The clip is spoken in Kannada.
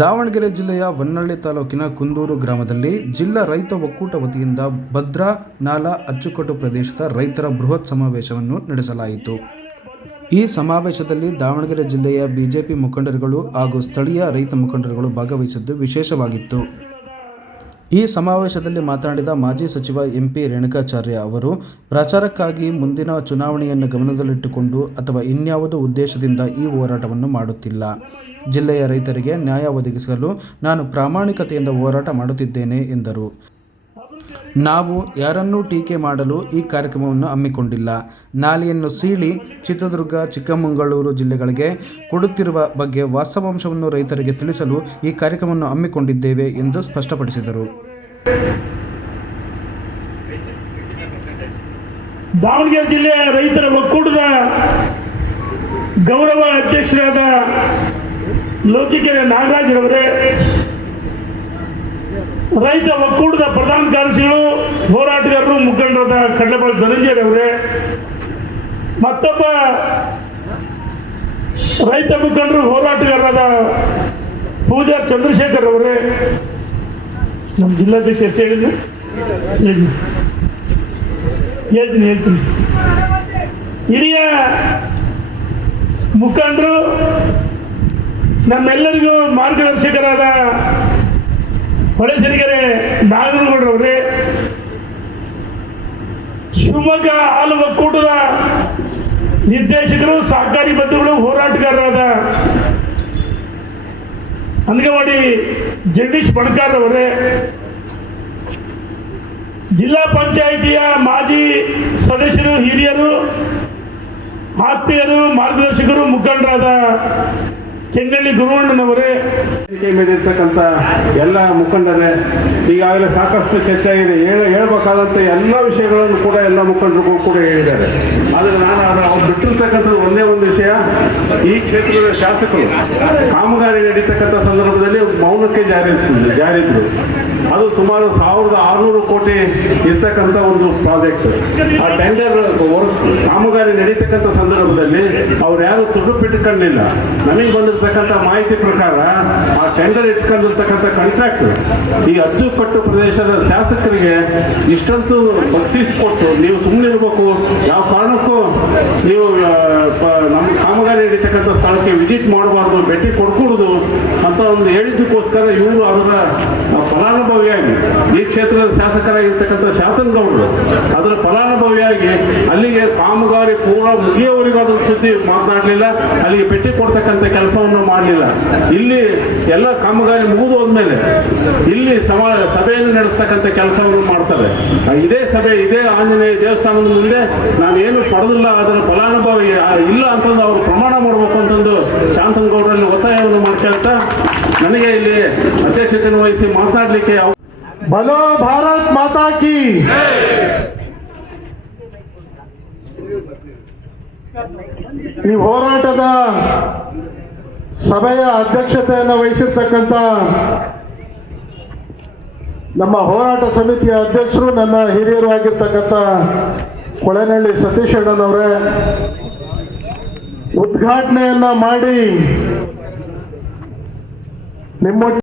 ದಾವಣಗೆರೆ ಜಿಲ್ಲೆಯ ಹೊನ್ನಳ್ಳಿ ತಾಲೂಕಿನ ಕುಂದೂರು ಗ್ರಾಮದಲ್ಲಿ ಜಿಲ್ಲಾ ರೈತ ಒಕ್ಕೂಟ ವತಿಯಿಂದ ಭದ್ರಾ ನಾಲಾ ಅಚ್ಚುಕಟ್ಟು ಪ್ರದೇಶದ ರೈತರ ಬೃಹತ್ ಸಮಾವೇಶವನ್ನು ನಡೆಸಲಾಯಿತು. ಈ ಸಮಾವೇಶದಲ್ಲಿ ದಾವಣಗೆರೆ ಜಿಲ್ಲೆಯ ಬಿಜೆಪಿ ಮುಖಂಡರುಗಳು ಹಾಗೂ ಸ್ಥಳೀಯ ರೈತ ಮುಖಂಡರುಗಳು ಭಾಗವಹಿಸಿದ್ದು ವಿಶೇಷವಾಗಿತ್ತು. ಈ ಸಮಾವೇಶದಲ್ಲಿ ಮಾತನಾಡಿದ ಮಾಜಿ ಸಚಿವ ಎಂಪಿ ರೇಣುಕಾಚಾರ್ಯ ಅವರು, ಪ್ರಚಾರಕ್ಕಾಗಿ ಮುಂದಿನ ಚುನಾವಣೆಯನ್ನು ಗಮನದಲ್ಲಿಟ್ಟುಕೊಂಡು ಅಥವಾ ಇನ್ಯಾವುದೋ ಉದ್ದೇಶದಿಂದ ಈ ಹೋರಾಟವನ್ನು ಮಾಡುತ್ತಿಲ್ಲ. ಜಿಲ್ಲೆಯ ರೈತರಿಗೆ ನ್ಯಾಯ ಒದಗಿಸಲು ನಾನು ಪ್ರಾಮಾಣಿಕತೆಯಿಂದ ಹೋರಾಟ ಮಾಡುತ್ತಿದ್ದೇನೆ ಎಂದರು. ನಾವು ಯಾರನ್ನೂ ಟೀಕೆ ಮಾಡಲು ಈ ಕಾರ್ಯಕ್ರಮವನ್ನು ಹಮ್ಮಿಕೊಂಡಿಲ್ಲ. ನಾಲೆಯನ್ನು ಸೀಳಿ ಚಿತ್ರದುರ್ಗ, ಚಿಕ್ಕಮಗಳೂರು ಜಿಲ್ಲೆಗಳಿಗೆ ಕೊಡುತ್ತಿರುವ ಬಗ್ಗೆ ವಾಸ್ತವಾಂಶವನ್ನು ರೈತರಿಗೆ ತಿಳಿಸಲು ಈ ಕಾರ್ಯಕ್ರಮವನ್ನು ಹಮ್ಮಿಕೊಂಡಿದ್ದೇವೆ ಎಂದು ಸ್ಪಷ್ಟಪಡಿಸಿದರು. ದಾವಣಗೆರೆ ಜಿಲ್ಲೆಯ ರೈತರ ಒಕ್ಕೂಟದ ಗೌರವ ಅಧ್ಯಕ್ಷರಾದ ಲೋಕಿಕೆರೆ ನಾಗರಾಜ್ರವರೇ, ರೈತ ಒಕ್ಕೂಟದ ಪ್ರಧಾನ ಕಾರ್ಯದರ್ಶಿಗಳು ಕಡಲೆಬಾಳು ಧನಂಜಯರವರೇ ಮತ್ತೊಬ್ಬ ರೈತ ಮುಖಂಡರು ಹೋರಾಟಗಾರರಾದ ಪೂಜಾ ಚಂದ್ರಶೇಖರ್ ಅವರೇ. ನಮ್ಮ ಜಿಲ್ಲಾಧ್ಯಕ್ಷ ಎಷ್ಟು ಹೇಳಿದ್ರು? ಹೇಳಿ. ಹೇಳ್ತೀನಿ ಹೇಳ್ತೀನಿ. ಹಿರಿಯ ಮುಖಂಡರು, ನಮ್ಮೆಲ್ಲರಿಗೂ ಮಾರ್ಗದರ್ಶಕರಾದ ಹೊಳೆಸರಿಗೆರೆ ನಾಗನಗೌಡರವರೇ ಶಿವಮೊಗ್ಗ ಹಾಲು ಒಕ್ಕೂಟದ ನಿರ್ದೇಶಕರು, ಸಹಕಾರಿ ಬಂಧುಗಳು, ಹೋರಾಟಗಾರರಾದ ಅಂಗನವಾಡಿ ಜಗದೀಶ್ ಬಣಕಾರ್ ಅವರೇ, ಜಿಲ್ಲಾ ಪಂಚಾಯಿತಿಯ ಮಾಜಿ ಸದಸ್ಯರು, ಹಿರಿಯರು, ಆತ್ಮೀಯರು, ಮಾರ್ಗದರ್ಶಕರು, ಮುಖಂಡರಾದ ಕೆಂಗಳ್ಳಿ ಗುರುವಣ್ಣನವರೇ ಮೇಲೆ ಇರ್ತಕ್ಕಂಥ ಎಲ್ಲ ಮುಖಂಡರೇ, ಈಗಾಗಲೇ ಸಾಕಷ್ಟು ಚರ್ಚೆ ಆಗಿದೆ. ಹೇಳಬೇಕಾದಂತ ಹೇಳ್ಬೇಕಾದಂಥ ಎಲ್ಲ ವಿಷಯಗಳನ್ನು ಕೂಡ ಎಲ್ಲ ಮುಖಂಡರಿಗೂ ಕೂಡ ಹೇಳಿದ್ದಾರೆ. ಆದರೆ ನಾನು ಅವ್ರು ಬಿಟ್ಟಿರ್ತಕ್ಕಂಥದ್ದು ಒಂದೇ ಒಂದು ವಿಷಯ. ಈ ಕ್ಷೇತ್ರದ ಶಾಸಕರು ಕಾಮಗಾರಿ ನಡೀತಕ್ಕಂಥ ಸಂದರ್ಭದಲ್ಲಿ ಮೌನಕ್ಕೆ ಜಾರಿ ಜಾರಿದ್ರು. ಅದು ಸುಮಾರು ಸಾವಿರದ ಆರುನೂರು ಕೋಟಿ ಇರ್ತಕ್ಕಂಥ ಒಂದು ಪ್ರಾಜೆಕ್ಟ್. ಆ ಟೆಂಡರ್ ವರ್ಕ್ ಕಾಮಗಾರಿ ನಡೀತಕ್ಕಂಥ ಸಂದರ್ಭದಲ್ಲಿ ಅವ್ರು ಯಾರು ತುಡುಪು ಇಟ್ಕೊಂಡಿಲ್ಲ ನಮಗೆ ಬಂದಿರತಕ್ಕಂಥ ಮಾಹಿತಿ ಪ್ರಕಾರ ಆ ಟೆಂಡರ್ ಇಟ್ಕೊಂಡಿರ್ತಕ್ಕಂಥ ಕಾಂಟ್ರಾಕ್ಟ್ ಈ ಅಚ್ಚುಕಟ್ಟು ಪ್ರದೇಶದ ಶಾಸಕರಿಗೆ ಇಷ್ಟೊಂದು ಬಕ್ಷೀಸ್ ಕೊಟ್ಟು ನೀವು ಸುಮ್ಮನೆ ಇರಬೇಕು, ಯಾವ ಕಾರಣಕ್ಕೂ ನೀವು ನಮ್ಮ ಕಾಮಗಾರಿ ನಡೀತಕ್ಕಂಥ ಸ್ಥಳಕ್ಕೆ ವಿಸಿಟ್ ಮಾಡಬಾರ್ದು, ಭೇಟಿ ಕೊಡ್ಕೂಡುದು ಅಂತ ಒಂದು ಹೇಳಿದ್ದಕ್ಕೋಸ್ಕರ ಇವರು ಅವರ ಫಲಾನುಭವಿಯಾಗಿ, ಈ ಕ್ಷೇತ್ರದ ಶಾಸಕರಾಗಿರ್ತಕ್ಕಂಥ ಶಾಸನಗೌಡರು ಅದರ ಫಲಾನುಭವಿಯಾಗಿ ಅಲ್ಲಿಗೆ ಕಾಮಗಾರಿ ಪೂರ್ಣ ಮುಗಿಯವರಿಗೂ ಅದ್ರ ಸುದ್ದಿ ಮಾತನಾಡಲಿಲ್ಲ ಅಲ್ಲಿಗೆ ಪೆಟ್ಟಿ ಕೊಡ್ತಕ್ಕಂಥ ಕೆಲಸವನ್ನು ಮಾಡಲಿಲ್ಲ. ಇಲ್ಲಿ ಎಲ್ಲ ಕಾಮಗಾರಿ ಮುಗಿದು ಹೋದ್ಮೇಲೆ ಇಲ್ಲಿ ಸಮಾ ಸಭೆಯನ್ನು ನಡೆಸ್ತಕ್ಕಂಥ ಕೆಲಸವನ್ನು ಮಾಡ್ತಾರೆ. ಇದೇ ಸಭೆ, ಇದೇ ಆಂಜನೇಯ ದೇವಸ್ಥಾನದ ಮುಂದೆ ನಾನೇನು ಪಡೆದಿಲ್ಲ, ಅದರ ಫಲಾನುಭವಿ ಇಲ್ಲ ಅಂತಂದು ಅವರು ಪ್ರಮಾಣ ಮಾಡಬೇಕು ಅಂತಂದು ಶಾಂತನಗೌಡರಲ್ಲಿ ಒತ್ತಾಯವನ್ನು ಮಾಡ್ಕೊಳ್ತಾ ನನಗೆ ಇಲ್ಲಿ ಅಧ್ಯಕ್ಷತೆಯನ್ನು ವಹಿಸಿ ಮಾತಾಡಲಿಕ್ಕೆ ಬಲೋ ಭಾರತ್ ಮಾತಾ ಕಿ! ಈ ಹೋರಾಟದ ಸಭೆಯ ಅಧ್ಯಕ್ಷತೆಯನ್ನು ವಹಿಸಿರ್ತಕ್ಕಂಥ ನಮ್ಮ ಹೋರಾಟ ಸಮಿತಿಯ ಅಧ್ಯಕ್ಷರು, ನನ್ನ ಹಿರಿಯರು ಆಗಿರ್ತಕ್ಕಂಥ ಕೊಳೆನಹಳ್ಳಿ ಸತೀಶ್ ಅಣ್ಣನವರೇ ಉದ್ಘಾಟನೆಯನ್ನ ಮಾಡಿ ನಿಮ್ಮ